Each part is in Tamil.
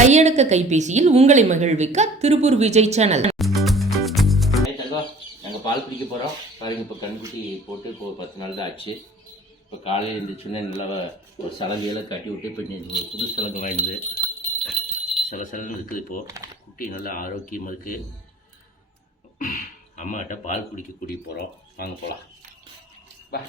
கையடக்க கைபேசியில் உங்களை மகிழ்விக்க திருப்பூர் விஜய் சேனல். நாங்கள் பால் குடிக்க போகிறோம் பாருங்க இப்போ கண்குட்டி போட்டு இப்போ பத்து நாள் தான் ஆச்சு. இப்போ காலையில் இருந்துச்சுன்னா நல்லா ஒரு சலங்கையெல்லாம் கட்டி விட்டு இப்போ புது சலங்கை வாங்கினது. சில சலங்கு இருக்குது இப்போது குட்டி நல்லா ஆரோக்கியமாக இருக்குது அம்மாட்ட பால் குடிக்க கூடிய போகிறோம் வாங்க போகலாம் பா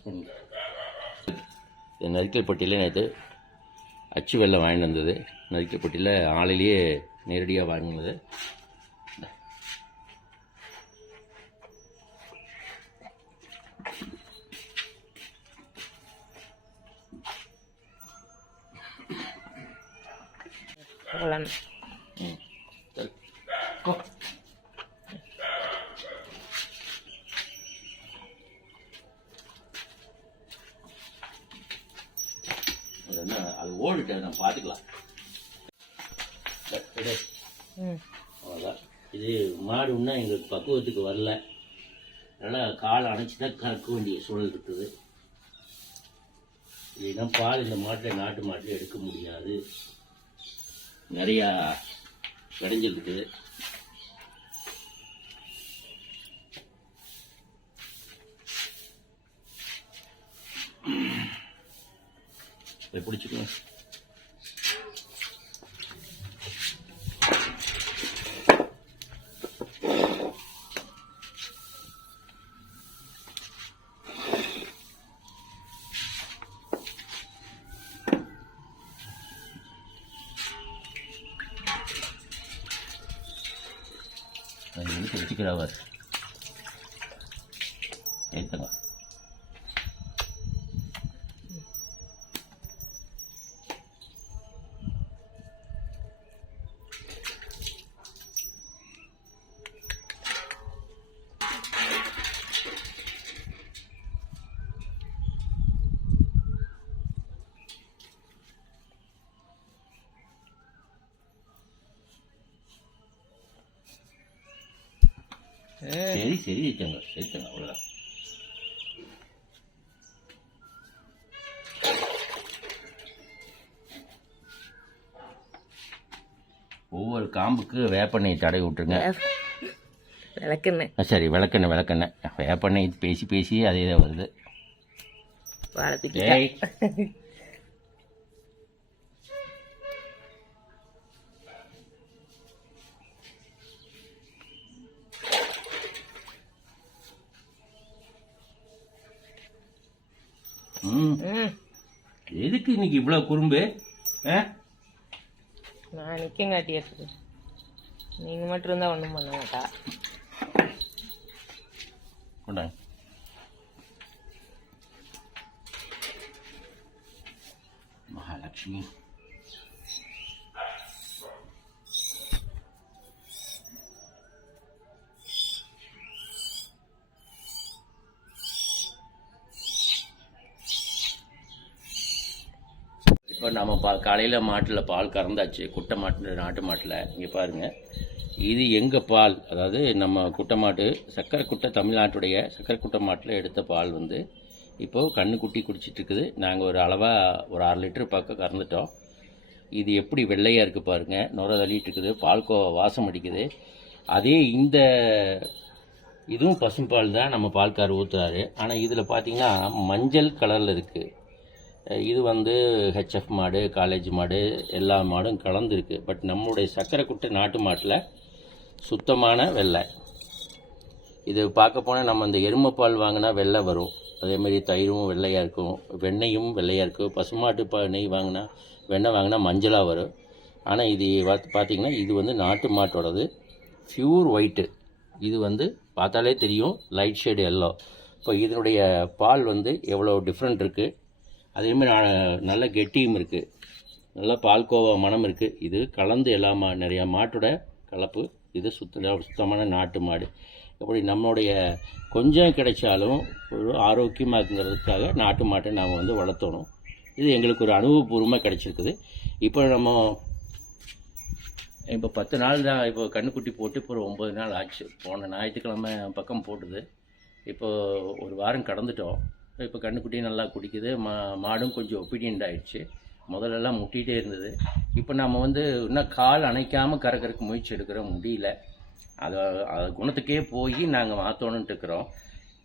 பாஸ் பண்ணி இந்த நரிக்கல்பட்டியில் நேற்று அச்சு வெள்ளம் வாங்கிட்டு வந்தது. நரிக்கல்பட்டியில் ஆளிலேயே நேரடியாக வாங்கினது. ம். என்ன அது ஓடிட்டு நான் பார்த்துக்கலாம். அவ்வளோதான் இது மாடு இன்னும் எங்களுக்கு பக்குவத்துக்கு வரல. அதனால் காலை அணைச்சி தான் கறக்க வேண்டிய சூழல் இருக்குது. இல்லைன்னா பால் இந்த மாட்டில் நாட்டு மாட்டில் எடுக்க முடியாது. நிறையா விளைஞ்சல் இருக்குது இதை பிடிச்சிக்கணும் அது வந்து வச்சுக்கிறவர் ஏற்றுங்க சரி சரி ஏற்றுங்க ஏற்றுங்க அவ்வளோதான் ஒவ்வொரு காம்புக்கு வேப்பெண்ணெய் தடவி விட்டுருங்க விளக்குன்னு ஆ, சரி விளக்கெண்ணெய் விளக்கெண்ணெய் வேப்பெண்ணெய் பேசி பேசி அதே தான் வருது வாழத்துக்கு எதுக்கு இன்னைக்கு இவ்வளோ குறும்பு? நான் நிற்கங்காட்டி இருக்குது நீங்கள் மட்டும் இருந்தால் ஒன்றும் பண்ண மாட்டா. கொண்டாங்க. மகாலட்சுமி. இப்போ நம்ம பா காலையில் மாட்டில் பால் கறந்தாச்சு. குட்டை மாட்டு நாட்டு மாட்டில். இங்கே பாருங்கள் இது எங்கள் பால்? அதாவது நம்ம குட்டை மாட்டு சக்கரை குட்டை தமிழ்நாட்டுடைய சக்கரை குட்டை மாட்டில் எடுத்த பால் வந்து இப்போது கண்ணு குட்டி குடிச்சிட்டு இருக்குது நாங்கள் ஒரு அளவாக ஒரு அரை லிட்டர் பக்கம் கறந்துட்டோம். இது எப்படி வெள்ளையாக இருக்குது பாருங்கள் நுர தள்ளிட்டு இருக்குது பால் கோ வாசம் அடிக்குது. அதே இந்த இதுவும் பசும்பால் தான் நம்ம பால்கார் ஊற்றுறாரு ஆனால் இதில் பார்த்தீங்கன்னா மஞ்சள் கலரில் இருக்குது இது வந்து ஹெச்எஃப் மாடு காலேஜ் மாடு எல்லா மாடும் கலந்துருக்கு. பட் நம்மளுடைய சக்கரை குட்டை நாட்டு மாட்டில் சுத்தமான வெள்ளை. இது பார்க்க போனால் நம்ம இந்த எருமைப்பால் வாங்கினா வெள்ளை வரும். அதேமாரி தயிரும் வெள்ளையாக இருக்கும். வெண்ணெயும் வெள்ளையாக இருக்கும் பசுமாட்டு பா நெய் வாங்கினா வெண்ணெய் வாங்கினா மஞ்சளாக வரும். ஆனால் இது பார்த்து பார்த்தீங்கன்னா இது வந்து நாட்டு மாட்டோடது. ப்யூர் ஒயிட்டு இது வந்து பார்த்தாலே தெரியும் லைட் ஷேடு எல்லோ இப்போ இதனுடைய பால் வந்து எவ்வளோ டிஃப்ரெண்ட் இருக்குது அதேமாதிரி ந- நல்ல கெட்டியும் இருக்குது நல்ல பால்கோவா மனம் இருக்குது இது கலந்து எல்லா மா நிறையா மாட்டோட கலப்பு. இது சுத்த சுத்தமான நாட்டு மாடு. இப்படி நம்மளுடைய கொஞ்சம் கிடைச்சாலும் ஒரு ஆரோக்கியமாக்குங்கிறதுக்காக நாட்டு மாட்டை நாம் வந்து வளர்த்தணும். இது எங்களுக்கு ஒரு அனுபவபூர்வமாக கிடைச்சிருக்குது. இப்போ நம்ம இப்போ பத்து நாள் தான் இப்போ கண்ணுக்குட்டி போட்டு இப்போ ஒரு ஒம்பது நாள் ஆச்சு. போன ஞாயிற்றுக்கிழமை பக்கம் போட்டுது. இப்போது ஒரு வாரம் கடந்துட்டோம். இப்போ கண்ணுக்குட்டியும் நல்லா குடிக்குது. மா மாடும் கொஞ்சம் ஒப்பீனியன்ட் ஆகிடுச்சு முதல்லலாம் முட்டிகிட்டே இருந்தது. இப்போ நம்ம வந்து இன்னும் கால் அணைக்காமல் கறக்கறக்கு முயற்சி எடுக்கிறோம் முடியல. அதை அது குணத்துக்கே போய் நாங்கள் மாற்றணுன்ட்டு இருக்கிறோம்.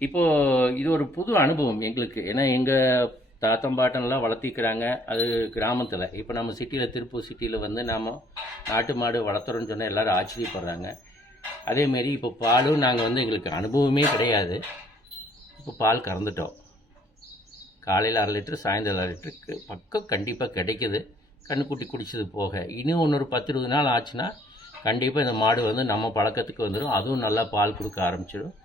இப்போது இது ஒரு புது அனுபவம் எங்களுக்கு. ஏன்னா எங்கள் தாத்தம் பாட்டன்லாம் வளர்த்திக்கிறாங்க. அது கிராமத்தில். இப்போ நம்ம சிட்டியில் திருப்பூர் சிட்டியில் வந்து நாம் நாட்டு மாடு வளர்த்துறோன்னு சொன்னால் எல்லோரும் ஆச்சரியப்படுறாங்க. அதேமாரி இப்போ பாலும் நாங்கள் வந்து எங்களுக்கு அனுபவமே கிடையாது. இப்போ பால் கறந்துட்டோம். காலையில் அரை லிட்டரு சாயந்தரம் அரை லிட்டருக்கு பக்கம் கண்டிப்பாக கிடைக்குது. கண்ணுக்குட்டி குடிச்சது போக. இன்னும் இன்னொரு பத்து இருபது நாள் ஆச்சுன்னா கண்டிப்பாக இந்த மாடு வந்து நம்ம பழக்கத்துக்கு வந்துடும் அதுவும் நல்லா பால் கொடுக்க ஆரம்பிச்சிடும்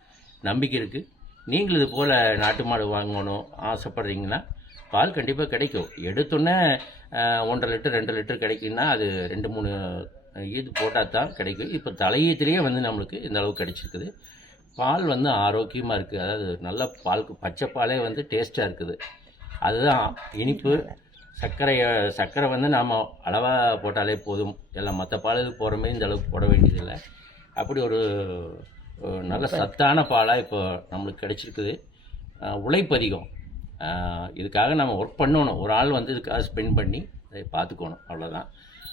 நம்பிக்கை இருக்குது நீங்கள் இது போல் நாட்டு மாடு வாங்கணும் ஆசைப்படுறீங்கன்னா பால் கண்டிப்பாக கிடைக்கும். எடுத்தோன்னே ஒன்றரை லிட்டர் ரெண்டு லிட்டர் கிடைக்குன்னா அது ரெண்டு மூணு இது போட்டால் தான் கிடைக்கும். இப்போ தலையீத்திலேயே வந்து நம்மளுக்கு இந்த அளவு கிடைச்சிருக்குது. பால் வந்து ஆரோக்கியமாக இருக்குது அதாவது நல்ல பால் பச்சை பாலே வந்து டேஸ்ட்டாக இருக்குது. அதுதான் இனிப்பு சர்க்கரை சர்க்கரை வந்து நாம் அளவாக போட்டாலே போதும். எல்லாம் மற்ற பாலுக்கு போகிற மாதிரி இந்த அளவுக்கு போட வேண்டியதில்லை. அப்படி ஒரு நல்ல சத்தான பாலாக இப்போ நம்மளுக்கு கிடைச்சிருக்குது. அஹ் உழைப்பு அதிகம். அஹ் இதுக்காக நம்ம ஒர்க் பண்ணணும். ஒரு ஆள் வந்து இதுக்காக ஸ்பெண்ட் பண்ணி அதை பார்த்துக்கணும். அவ்வளோதான்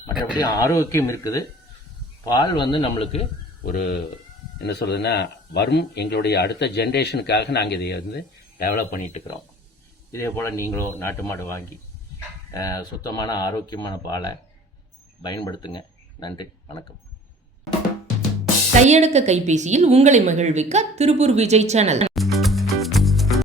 மற்றபடி ஆரோக்கியம் இருக்குது. பால் வந்து நம்மளுக்கு ஒரு என்ன சொல்றதுன்னா வரும் எங்களுடைய அடுத்த ஜென்ரேஷனுக்காக நாங்கள் இதை வந்து டெவலப் பண்ணிட்டு இருக்கிறோம் இதே போல் நீங்களும் நாட்டு மாடு வாங்கி சுத்தமான ஆரோக்கியமான பாலை பயன்படுத்துங்க. நன்றி. வணக்கம். கையடக்க கைபேசியில் உங்களை மகிழ்விக்க திருப்பூர் விஜய் சேனல்.